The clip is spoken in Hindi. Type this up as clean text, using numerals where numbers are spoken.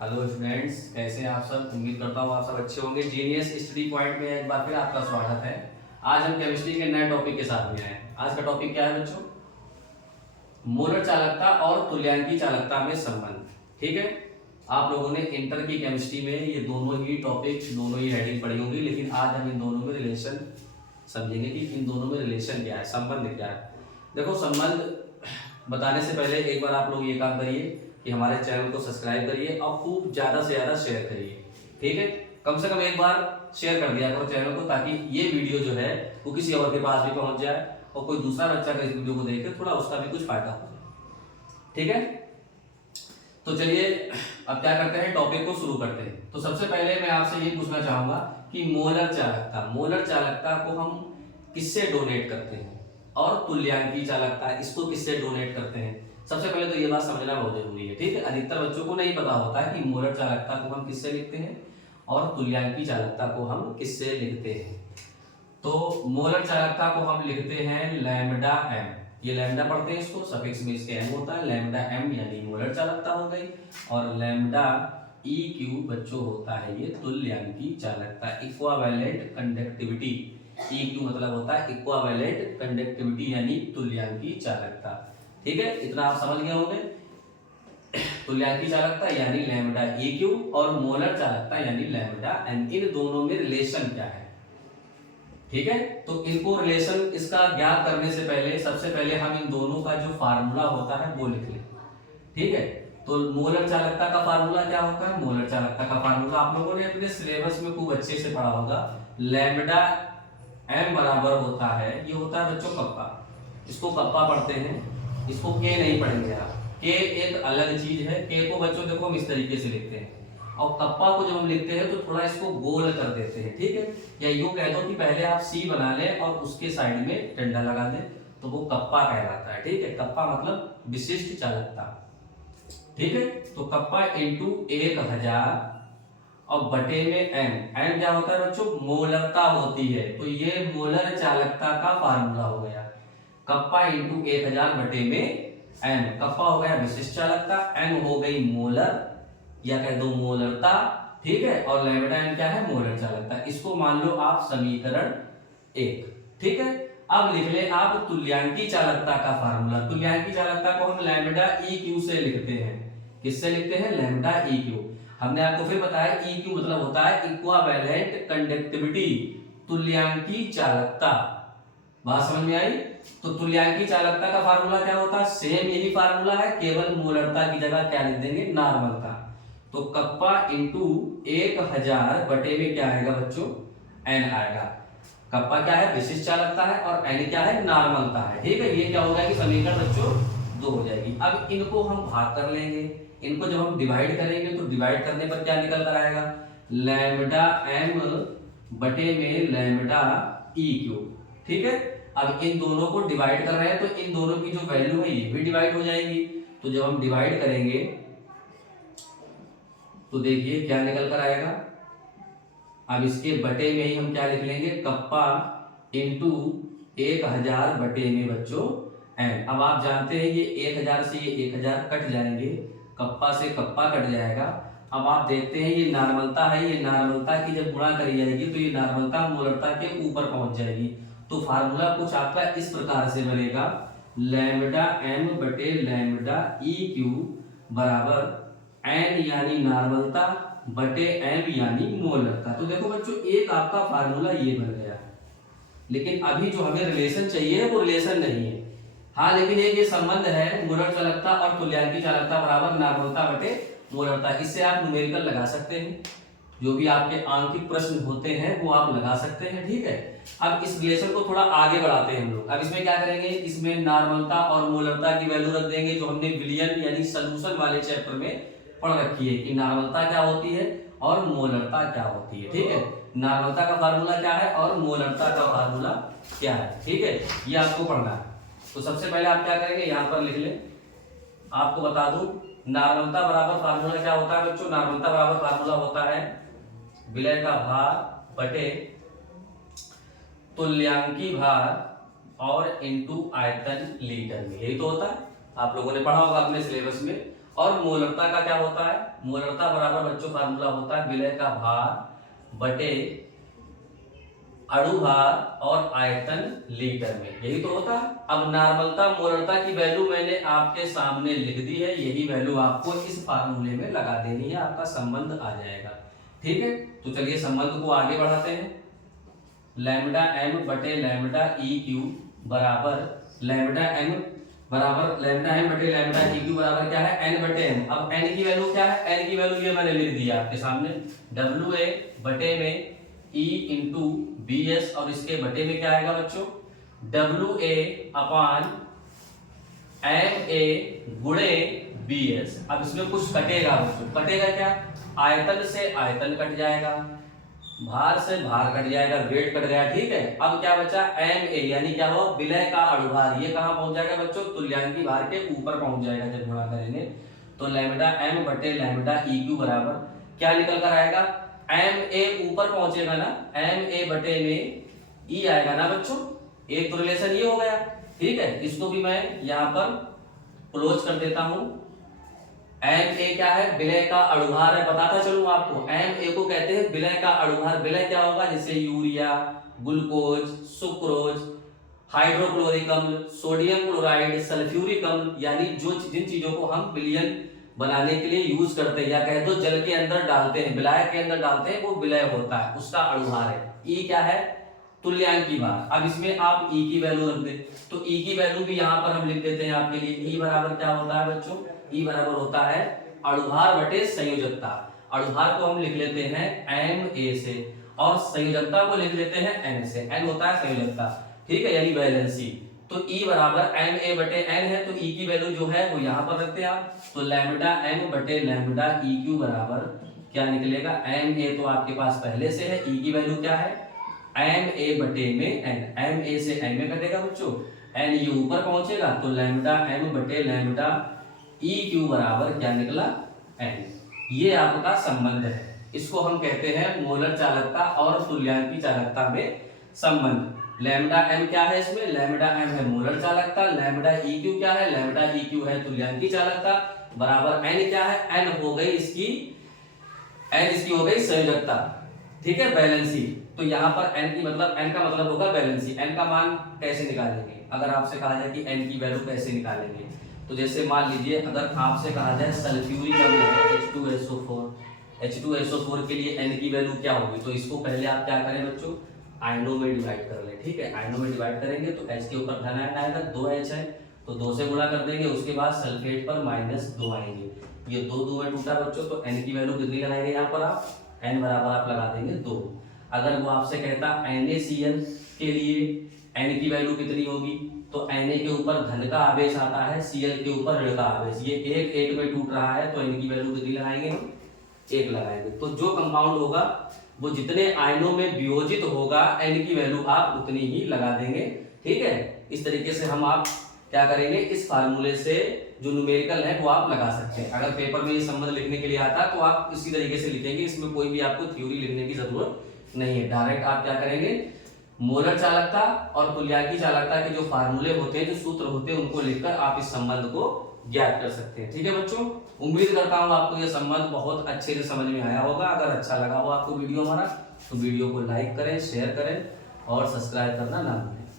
हेलो स्टूडेंट्स, कैसे हैं आप सब। उम्मीद करता हूँ आप सब अच्छे होंगे। जीनियस स्टडी पॉइंट में एक बार फिर आपका स्वागत है। आज हम केमिस्ट्री के नए टॉपिक के साथ में आए हैं। आज का टॉपिक क्या है बच्चों? मोलर चालकता और तुल्यांकी चालकता में संबंध। ठीक है, आप लोगों ने इंटर की केमिस्ट्री में ये दोनों ही टॉपिक, दोनों ही हेडिंग पढ़ी होंगी, लेकिन आज हम इन दोनों में रिलेशन समझेंगे कि इन दोनों में रिलेशन क्या है, संबंध क्या है। देखो, संबंध बताने से पहले एक बार आप लोग ये काम करिए कि हमारे चैनल को सब्सक्राइब करिए और खूब ज्यादा से ज्यादा शेयर करिए। ठीक है, कम से कम एक बार शेयर कर दिया करो चैनल को, ताकि ये वीडियो जो है वो किसी और के पास भी पहुंच जाए और कोई दूसरा बच्चा का इस वीडियो को देख के थोड़ा उसका भी कुछ फायदा हो जाए। ठीक है, तो चलिए अब क्या करते हैं, टॉपिक को शुरू करते हैं। तो सबसे पहले मैं आपसे ये पूछना चाहूंगा कि मोलर चालकता को हम किससे डोनेट करते हैं, और तुल्यांकी चालकता इसको किससे डोनेट करते हैं। सबसे पहले तो ये बात समझना बहुत जरूरी है। ठीक है, अधिकतर बच्चों को नहीं पता होता है कि मोलर चालकता को हम किससे लिखते हैं और तुल्यांकी चालकता को हम किससे लिखते हैं। तो मोलर चालकता को हम लिखते हैं लैम्डा एम। ये लैम्डा पढ़ते हैं, इसको सफिक्स में इसके एम होता है। लैम्डा एम यानी मोलर चालकता हो गई, और लैम्डा ई क्यू बच्चों होता है ये तुल्यांकी चालकता, इक्वावेलेंट कंडक्टिविटी। ई क्यू मतलब होता है इक्वावेलेंट कंडक्टिविटी यानी तुल्यांकी चालकता। ठीक है, इतना आप समझ गए होंगे। तुल्यांकी चालकता यानी लैम्डा ई क्यू और मोलर चालकता यानी लैम्डा एम, इन दोनों में रिलेशन क्या है। ठीक है, तो इनको रिलेशन इसका ज्ञात करने से पहले सबसे पहले हम इन दोनों का जो फार्मूला होता है वो लिख लें। ठीक है, तो मोलर चालकता का फार्मूला क्या होता है? मोलर चालकता का फार्मूला आप लोगों ने अपने सिलेबस में खूब अच्छे से पढ़ा होगा। लैम्डा एम बराबर होता है, ये होता है बच्चों कप्पा। इसको कप्पा पढ़ते हैं, इसको के नहीं पढ़ेंगे आप। के एक अलग चीज है। के को बच्चों देखो हम इस तरीके से लिखते हैं, और कप्पा को जब हम लिखते हैं तो थोड़ा इसको गोल कर देते हैं। ठीक है, या यूं कह दो कि पहले आप सी बना लें और उसके साइड में डंडा लगा दें, तो वो कप्पा कहलाता है। ठीक है, कप्पा मतलब विशिष्ट चालकता। ठीक है, तो कप्पा इंटू 1000 और बटे में एम। एम क्या होता है बच्चों? मोलरता होती है। तो ये मोलर चालकता का फार्मूला हो गया, कप्पा इंटू 1000 बटे में एम। कप्पा हो गया विशिष्ट चालकता, एम हो गई मोलर या कह दो मोलरता। ठीक है, और लैम्डा एम क्या है? मोलर चालकता। इसको मान लो आप समीकरण 1। ठीक है, अब लिख ले आप तुल्यांकी चालकता का फार्मूला। तुल्यांकी चालकता को हम लैम्डा ई क्यू से लिखते हैं। किससे लिखते हैं? Lambda E Q. हमने आपको फिर बताया ई क्यू मतलब होता है इक्वावेलेंट कंडक्टिविटी, तुल्यांकी चालकता। बात समझ में आई? तो तुल्यांकी चालकता का फार्मूला क्या होता है? सेम यही फार्मूला है, केवल मोलरता की जगह क्या लिख देंगे? नॉर्मलता। तो कप्पा इंटू 1000 बटे में क्या आएगा बच्चों? एन आएगा। कप्पा क्या है? विशिष्ट चालकता है, और एन क्या है? नॉर्मलता है। ठीक है, ये क्या होगा कि समीकरण बच्चों 2 हो जाएगी। अब इनको हम भाग कर लेंगे। इनको जब हम डिवाइड करेंगे तो डिवाइड करने पर क्या निकल कर आएगा? लैम्डा एम बटे में लैम्डा ई क्यू। ठीक है, अब इन दोनों को डिवाइड कर रहे हैं तो इन दोनों की जो वैल्यू है ये भी डिवाइड हो जाएगी। तो जब हम डिवाइड करेंगे तो देखिए क्या निकल कर आएगा। अब इसके बटे में ही हम क्या लिख लेंगे? कप्पा इंटू 1000 बटे में बच्चों एम। अब आप जानते हैं ये 1000 से ये 1000 कट जाएंगे, कप्पा से कप्पा कट जाएगा। अब आप देखते हैं ये नॉर्मलता है, ये नॉर्मलता की जब गुणा करी जाएगी तो ये नॉर्मलता मोलरता के ऊपर पहुंच जाएगी। तो फार्मूला कुछ आपका इस प्रकार से बनेगा, लैम्डा एम बटे लैम्डा ई क्यू बराबर एन यानी नॉर्मलता बटे एम यानी मोलरता। तो देखो बच्चों, एक आपका फार्मूला ये बन गया, लेकिन अभी जो हमें रिलेशन चाहिए वो रिलेशन नहीं है। हाँ, लेकिन एक ये संबंध है, मोलर चालकता और तुल्यांकी चालकता बराबर नॉर्मलता बटे मोलरता। इससे आप न्यूमेरिकल लगा सकते हैं, जो भी आपके आंकिक प्रश्न होते हैं वो आप लगा सकते हैं। ठीक है, अब इस रिलेशन को थोड़ा आगे बढ़ाते हैं हम लोग। अब इसमें क्या करेंगे? इसमें नॉर्मलता और मोलरता की वैल्यू रख देंगे, जो हमने विलियन यानी सॉल्यूशन वाले चैप्टर में पढ़ रखी है कि नॉर्मलता क्या होती है और मोलरता क्या होती है। ठीक है, नॉर्मलता का फार्मूला क्या है और मोलरता का फार्मूला क्या है। ठीक है, ये आपको पढ़ना है। तो सबसे पहले आप क्या करेंगे? यहाँ पर लिख लें। आपको बता दूं, नॉर्मलता बराबर फार्मूला क्या होता है बच्चों? नॉर्मलता बराबर फार्मूला होता है विलय का भार बटे तुल्यांकी भार और इनटू आयतन लीटर में। यही तो होता है, आप लोगों ने पढ़ा होगा अपने सिलेबस में। और मोलरता का क्या होता है? मोलरता बराबर बच्चों फार्मूला होता है विलय का भार बटे अणुभार और आयतन लीटर में, यही तो होता है। अब नॉर्मलता मोलरता की वैल्यू मैंने आपके सामने लिख दी है, यही वैल्यू आपको इस फार्मूले में लगा देनी है, आपका संबंध आ जाएगा। ठीक है, तो चलिए संबंध को आगे बढ़ाते हैं। लैम्डा एम बटे लैम्डा ई क्यू बराबर लैम्डा एम बटे लैम्डा ई क्यू बराबर क्या है, एन बटे एम। अब एन की वैल्यू क्या है, एन की वैल्यू ये मैंने लिख दिया आपके सामने, डब्ल्यू ए बटे में ई इंटू बी एस, और इसके बटे में क्या आएगा बच्चों, W A upon M A गुणे बी एस। अब इसमें कुछ कटेगा बच्चों, कटेगा क्या, आयतन से आयतन कट जाएगा, भार से भार कट जाएगा, वेट कट गया। ठीक है, अब क्या बचा, एम ए यानी क्या हो, विलय का अणुभार, ये कहां पहुंच जाएगा बच्चों, तुल्यांकी भार के ऊपर पहुंच जाएगा जब गुणा करेंगे। तो लैम्डा एम बटे लैम्डा ई क्यू बराबर क्या निकल कर आएगा, एम ए ऊपर पहुंचेगा ना, एम ए बटे में ई आएगा ना बच्चों, एक तो रिलेशन ये हो गया। ठीक है, इसको भी मैं यहां पर क्लोज कर देता हूं। एम ए क्या है, विलय का अणुभार है, बताता चलूं आपको, एम ए को कहते हैं विलय का अणुभार। विलय क्या होगा, जैसे यूरिया, ग्लूकोज, सुक्रोज, हाइड्रोक्लोरिक अम्ल, सोडियम क्लोराइड, सल्फ्यूरिक अम्ल, यानी जो जिन चीजों को हम विलयन बनाने के लिए यूज करते हैं, या कह दो जल के अंदर डालते हैं, विलायक के अंदर डालते हैं, वो विलय होता है, उसका अणुभार है। ई क्या है, तुल्यांकी भार। अब इसमें आप ई की वैल्यू रख दे, तो ई की वैल्यू भी यहाँ पर हम लिख देते हैं आपके लिए। ई बराबर क्या होता है बच्चों, ई बराबर होता है अणुभार बटे संयोजकता। अणुभार को हम लिख लेते हैं एम ए से, और संयोजकता को लिख लेते हैं एन से। एन होता है संयोजकता, ठीक है, यानी वैलेंसी। तो ई बराबर एम ए बटे एन है, तो ई की वैल्यू जो है वो यहाँ पर रखते हैं आप। तो लैम्डा एम बटे लैम्डा ई क्यू बराबर क्या निकलेगा, एम ए तो आपके पास पहले से है, ई की वैल्यू क्या है, एम ए बटे में एन, एम ए से एन में कटेगा बच्चों, एन ये ऊपर पहुंचेगा, तो लैम्डा एम बटे लैम्डा ई क्यू बराबर क्या निकला, एन। ये आपका संबंध है, इसको हम कहते हैं मोलर चालकता और तुल्यांकी चालकता में संबंध। लैम्डा एम क्या है इसमें, लैम्डा एम है मोलर चालकता, लैम्डा ई क्यू क्या है, लैम्डा ई क्यू है तुल्यांकी चालकता, बराबर एन क्या है, एन हो गई इसकी, एन इसकी हो गई संयोजकता। ठीक है, बैलेंसी। तो यहाँ पर एन की मतलब, एन का मतलब होगा बैलेंसी। एन का मान कैसे निकालेंगे, अगर आपसे कहा जाए कि एन की वैल्यू कैसे निकालेंगे, तो जैसे मान लीजिए अगर आपसे कहा जाए सल्फ्यूरिक अम्ल है H2SO4, H2SO4 के लिए एन की वैल्यू क्या होगी, तो इसको पहले आप क्या करें बच्चों, आयनों में डिवाइड कर ले। ठीक है, आयनों में डिवाइड करेंगे तो H के ऊपर धन आयन आएगा, 2 H है तो 2 से गुणा कर देंगे, उसके बाद सल्फेट पर -2 आएंगे, ये 2 में टूटा बच्चों, तो एन की वैल्यू कितनी लगाएंगे यहाँ पर आप, एन बराबर आप लगा देंगे 2। अगर वो आपसे कहता NaCl के लिए एन की वैल्यू कितनी होगी, तो Na के ऊपर धन का आवेश आता है, Cl के ऊपर ऋण का आवेश, ये एक एक में टूट रहा है, तो एन की वैल्यू कितनी लगाएंगे हम, 1 लगाएंगे। तो जो कंपाउंड होगा वो जितने आयनों में वियोजित होगा, एन की वैल्यू आप उतनी ही लगा देंगे। ठीक है, इस तरीके से हम आप क्या करेंगे, इस फार्मूले से जो न्यूमेरिकल है वो आप लगा सकते हैं। अगर पेपर में ये संबंध लिखने के लिए आता है तो आप इसी तरीके से लिखेंगे, इसमें कोई भी आपको थ्योरी लिखने की जरूरत नहीं है। डायरेक्ट आप क्या करेंगे, मोलर चालकता और तुल्यांकी चालकता के जो फार्मूले होते हैं, जो सूत्र होते हैं, उनको लिखकर आप इस संबंध को ज्ञात कर सकते हैं। ठीक है बच्चों, उम्मीद करता हूँ आपको यह संबंध बहुत अच्छे से समझ में आया होगा। अगर अच्छा लगा हो आपको वीडियो हमारा, तो वीडियो को लाइक करें, शेयर करें और सब्सक्राइब करना ना भूलें।